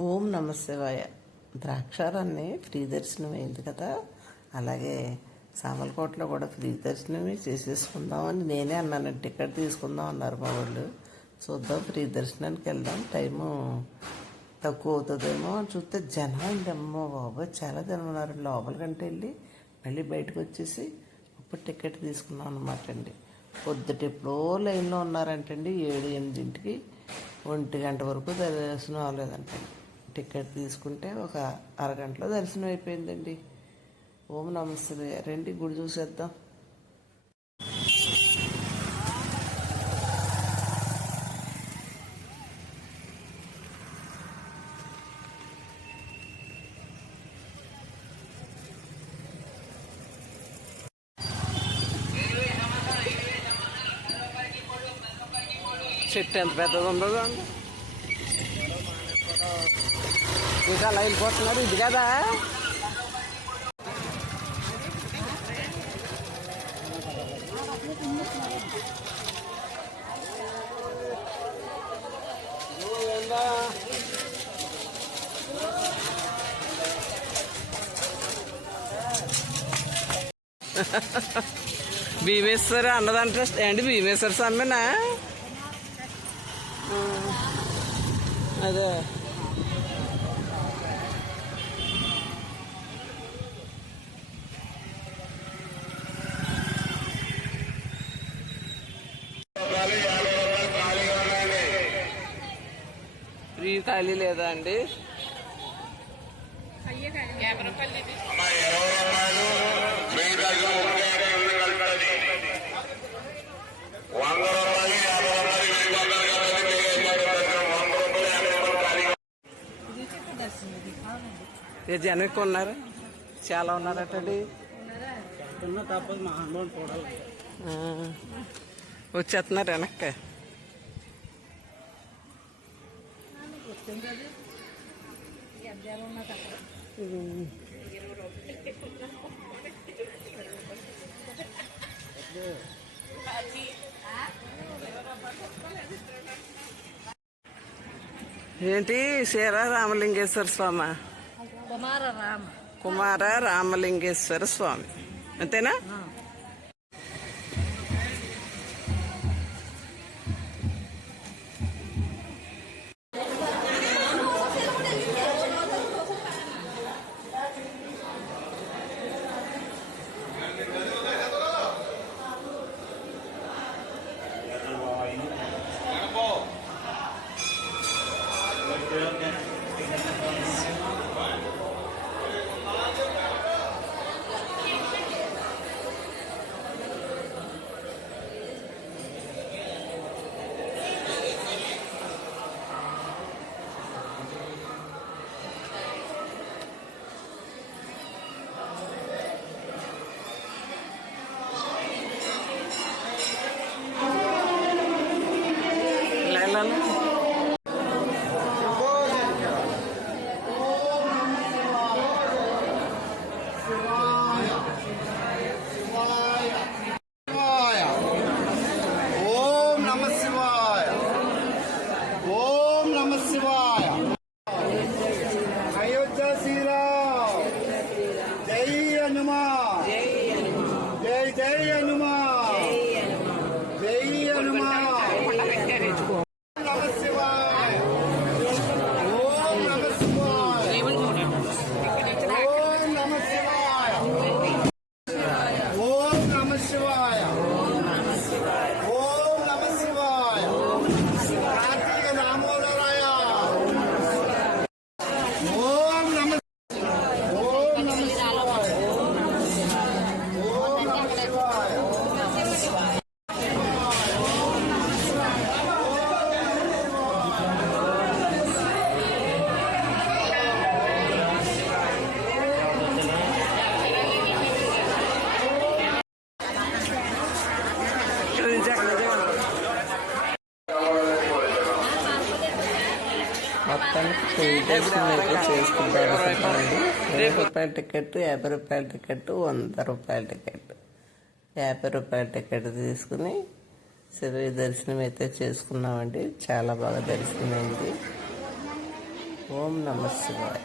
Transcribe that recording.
ఓం నమ శివాయ. ద్రాక్షారాన్ని ఫ్రీ దర్శనం అయింది కదా. అలాగే సామలకోటలో కూడా ఫ్రీ దర్శనమే చేసేసుకుందామని నేనే అన్నాను. టికెట్ తీసుకుందాం అన్నారు మా వాళ్ళు. చూద్దాం ఫ్రీ దర్శనానికి వెళ్దాం. టైము తక్కువ అవుతుందేమో అని చూస్తే జనం అండి అమ్మో బాబోయ్. చాలా జనం ఉన్నారు. లోపలికంటే వెళ్ళి మళ్ళీ బయటకు వచ్చేసి అప్పుడు టికెట్ తీసుకున్నాం అనమాట అండి. పొద్దుటెప్పుడో లైన్లో ఉన్నారంటండి. ఏడు ఎనిమిదింటికి ఒంటి గంట వరకు దర్శనం అవ్వలేదంటండి. టికెట్ తీసుకుంటే ఒక అరగంటలో దర్శనం అయిపోయిందండి. ఓం నమస్తే రండి గుడి చూసేద్దాం. చెట్టు ఎంత పెద్దది ఉండదు అండి ఇంకా లైన్ పోతున్నారు ఇది కదా? భీమేశ్వర అన్నదంటే ఏంటి భీమేశ్వర స్వామినా? అదే ఫ్రీ ఖాళీ లేదా అండి వంద రూపాయలు యాభై రూపాయలు వెయ్యి రూపాయలు కాబట్టి మీరు ఏం వంద రూపాయలు యాభై ఖాళీ ఏ జనం ఎక్కువ ఉన్నారు? చాలా ఉన్నారటండి. వచ్చేస్తున్నారు వెనక్కి. ఏంటి శ్రీర రామలింగేశ్వర స్వామి? కుమార రామ. కుమార రామలింగేశ్వర స్వామి. అంతేనా? లేలా ఓం నమ శివాయ. ఓం నమ శివాయ. అయోధ్య శ్రీరామ్. జై హనుమా జై జై హనుమా దర్శనం అయితే చేసుకుంటారు అనుకుంటానండి ఇరవై రూపాయల టికెట్ యాభై రూపాయల టికెట్ వంద రూపాయల టికెట్. యాభై రూపాయల టికెట్ తీసుకుని శ్రీ దర్శనం అయితే చేసుకున్నామండి. చాలా బాగా దర్శనం అయింది ఓం నమ శివాయ.